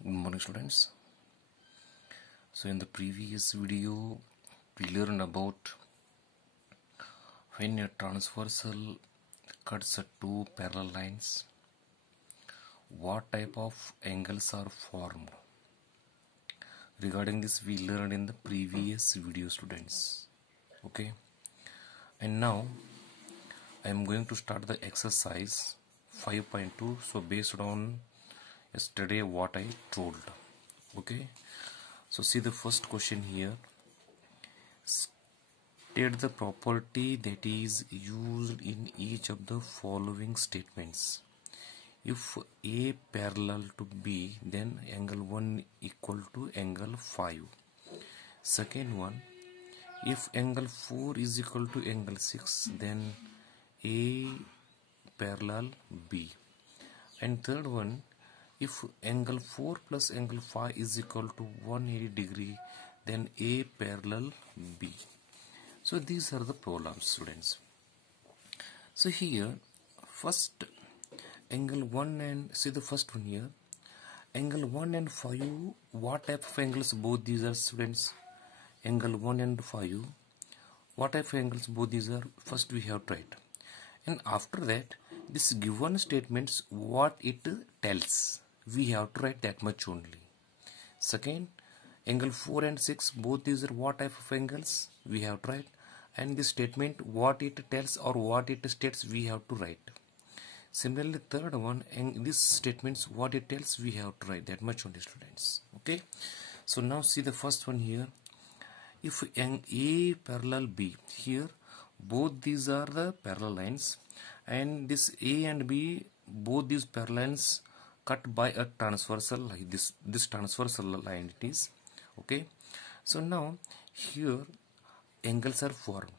Good morning, students. So in the previous video we learned about when a transversal cuts two parallel lines, what type of angles are formed. Regarding this we learned in the previous video, students. Okay, and now I am going to start the exercise 5.2. so based on yesterday what I told. Okay, so see the first question here. State the property that is used in each of the following statements. If A parallel to B, then angle 1 equal to angle 5. Second one, if angle 4 is equal to angle 6, then A parallel B. And third one, if angle 4 plus angle 5 is equal to 180 degree, then A parallel B. So these are the problems, students. So here first angle 1 and see the first one here, angle 1 and 5, what type of angles both these are, students? Angle 1 and 5, what type of angles both these are? First we have to write, and after that this given statements what it tells, we have to write that much only. Second, angle 4 and 6, both these are what type of angles, we have to write, and this statement what it tells or what it states, we have to write. Similarly third one, and this statements what it tells, we have to write that much only, students. Okay, so now see the first one here. If A parallel B, here both these are the parallel lines, and this A and B, both these parallel lines cut by a transversal, like this transversal line it is. Okay, so now here angles are formed,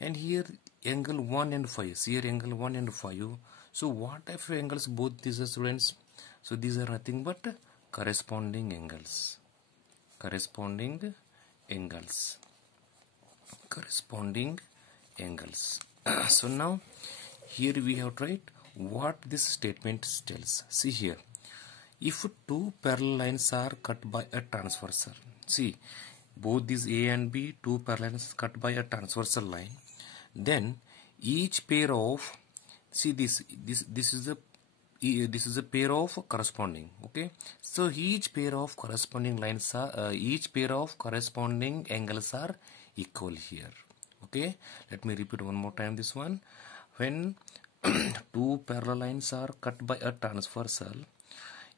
and here angle 1 and 5, see here angle 1 and 5. So what type of angles both these are, students? So these are nothing but corresponding angles, corresponding angles. So now here we have to write what this statement tells. See here, if two parallel lines are cut by a transversal, see both these A and B, two parallel lines cut by a transversal line, then each pair of, see this is a pair of corresponding. Okay, so each pair of corresponding lines are each pair of corresponding angles are equal here. Okay, let me repeat one more time this one. When two parallel lines are cut by a transversal,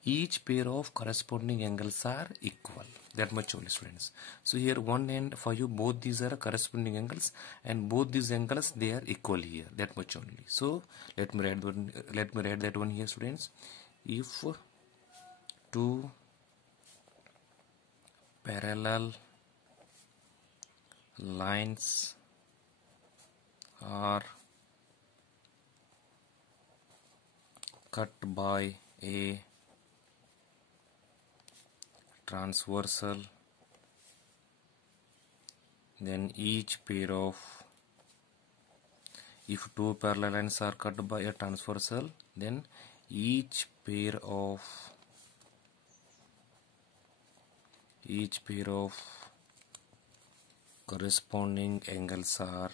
each pair of corresponding angles are equal. That much only, students. So here 1 and 5, both these are corresponding angles, and both these angles they are equal here. That much only. So let me write that one here, students. If two parallel lines are cut by a transversal, then each pair of, if two parallel lines are cut by a transversal, then each pair of corresponding angles are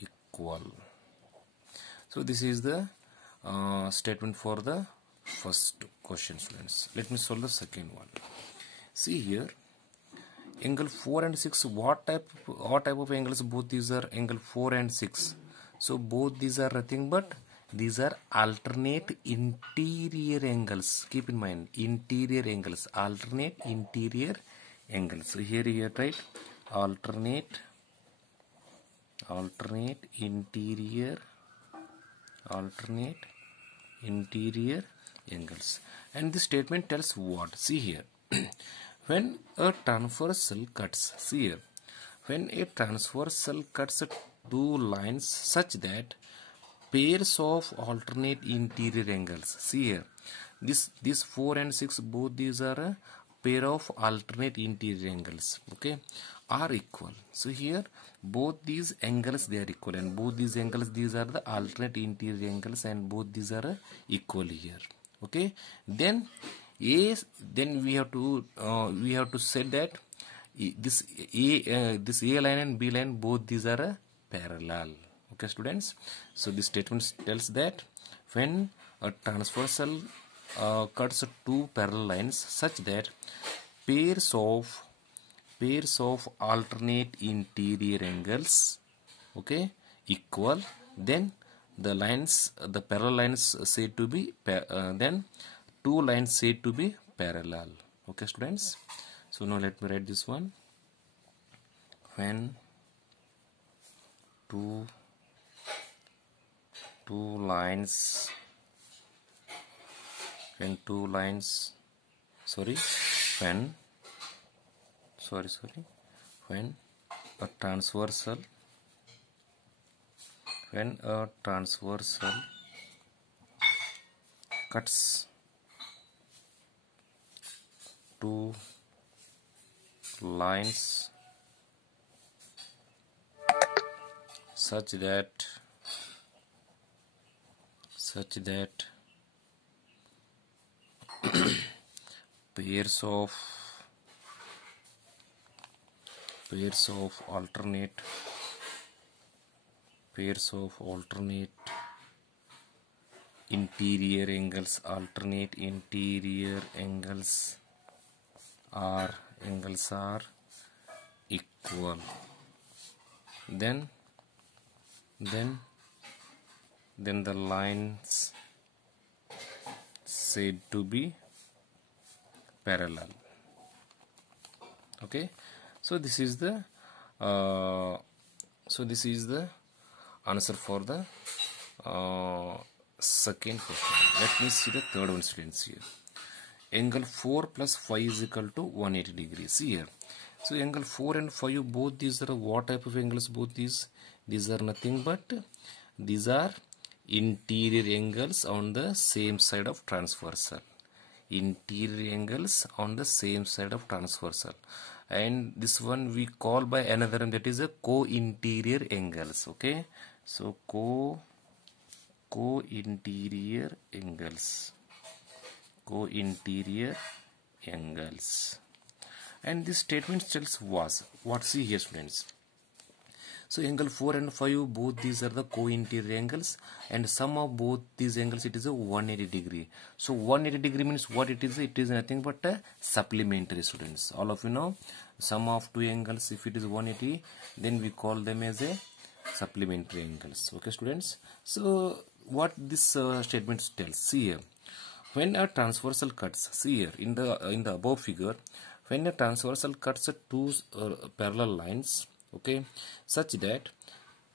equal. So this is the statement for the first question, students. Let me solve the second one. See here, angle 4 and 6, what type of angles both these are? Angle 4 and 6, so both these are nothing but these are alternate interior angles. Keep in mind, interior angles, alternate interior angles. So here you write alternate interior angles, and this statement tells what? See here, when a transversal cuts, see here, when a transversal cuts two lines such that pairs of alternate interior angles, see here, this 4 and 6, both these are a pair of alternate interior angles. Okay, are equal. So here both these angles they are equal, and both these angles, these are the alternate interior angles, and both these are equal here. Okay, then then we have to say that this A line and B line, both these are parallel. Okay students, so this statement tells that when a transversal cuts two parallel lines such that pairs of alternate interior angles, okay, equal, then the parallel lines said to be then two lines said to be parallel. Okay students, so now let me write this one. When two lines when a transversal cuts two lines such that pairs of alternate interior angles are equal, then the lines said to be parallel. Okay, so this is the answer for the second question. Let me see the third one, students. Here, angle 4 plus 5 is equal to 180 degrees. See here, so angle 4 and 5, both these are what type of angles? Both these are nothing but these are interior angles on the same side of transversal. Interior angles on the same side of transversal, and this one we call by another name, that is a co-interior angles. Okay, so co-interior angles, and this statement tells what? See here students, so angle 4 and 5, both these are the co-interior angles, and sum of both these angles, it is a 180 degree. So 180 degree means what it is? It is nothing but a supplementary, students. All of you know, sum of two angles, if it is 180, then we call them as a supplementary angles. Okay students, so what this statement tells? See here, when a transversal cuts, see here in the above figure, when a transversal cuts two parallel lines, okay, such that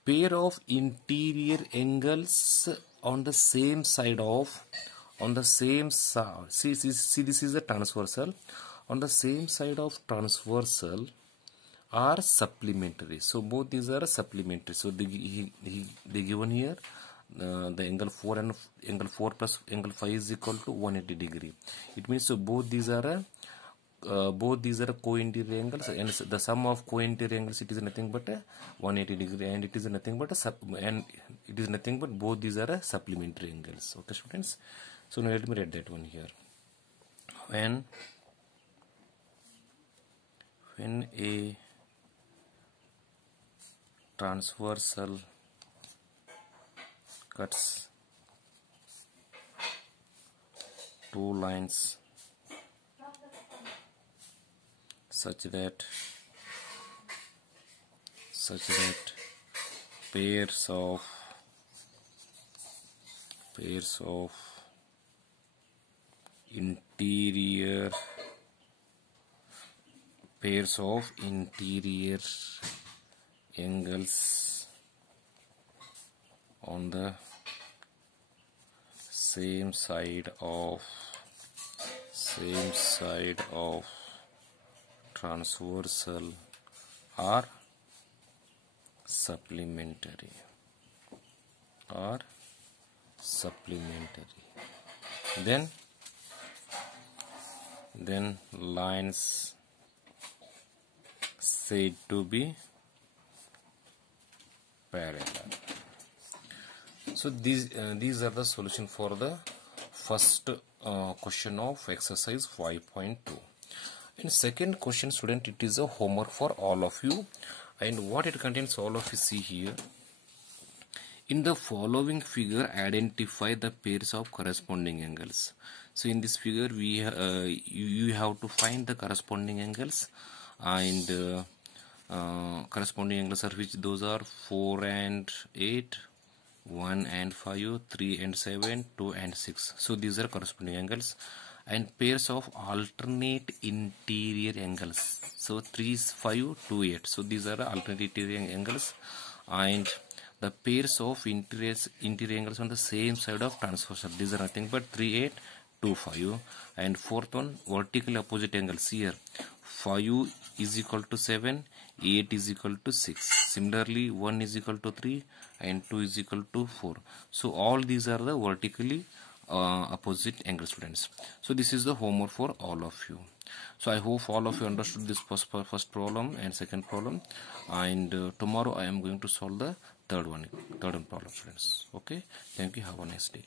pair of interior angles on the same side, see this is a transversal, on the same side of transversal are supplementary. So both these are supplementary. So they given here the angle 4 and angle 4 plus angle 5 is equal to 180 degree. It means so both these are co-interior angles, and the sum of co-interior angles, it is nothing but a 180 degree, and it is nothing but both these are supplementary angles. Okay students, so now let me write that one here. When a transversal cuts two lines such that pairs of interior angles on the same side of transversal are supplementary. Then lines said to be parallel. So these are the solution for the first question of exercise 5.2. In second question, student, it is a homework for all of you, and what it contains, all of you see here. In the following figure, identify the pairs of corresponding angles. So in this figure, we you have to find the corresponding angles, and corresponding angles are which? Those are 4 and 8, 1 and 5, 3 and 7, 2 and 6. So these are corresponding angles, and pairs of alternate interior angles. So 3 is 5, 2, 8. So these are alternate interior angles, and the pairs of interior angles on the same side of transversal. These are nothing but 3, 8, 2, 5. And fourth one, vertical opposite angles. Here 5 is equal to 7, 8 is equal to 6. Similarly, 1 is equal to 3 and 2 is equal to 4. So all these are the vertically opposite angle, students. So this is the homework for all of you. So I hope all of you understood this first problem and second problem, and tomorrow I am going to solve the third one problem, students. Okay, thank you, have a nice day.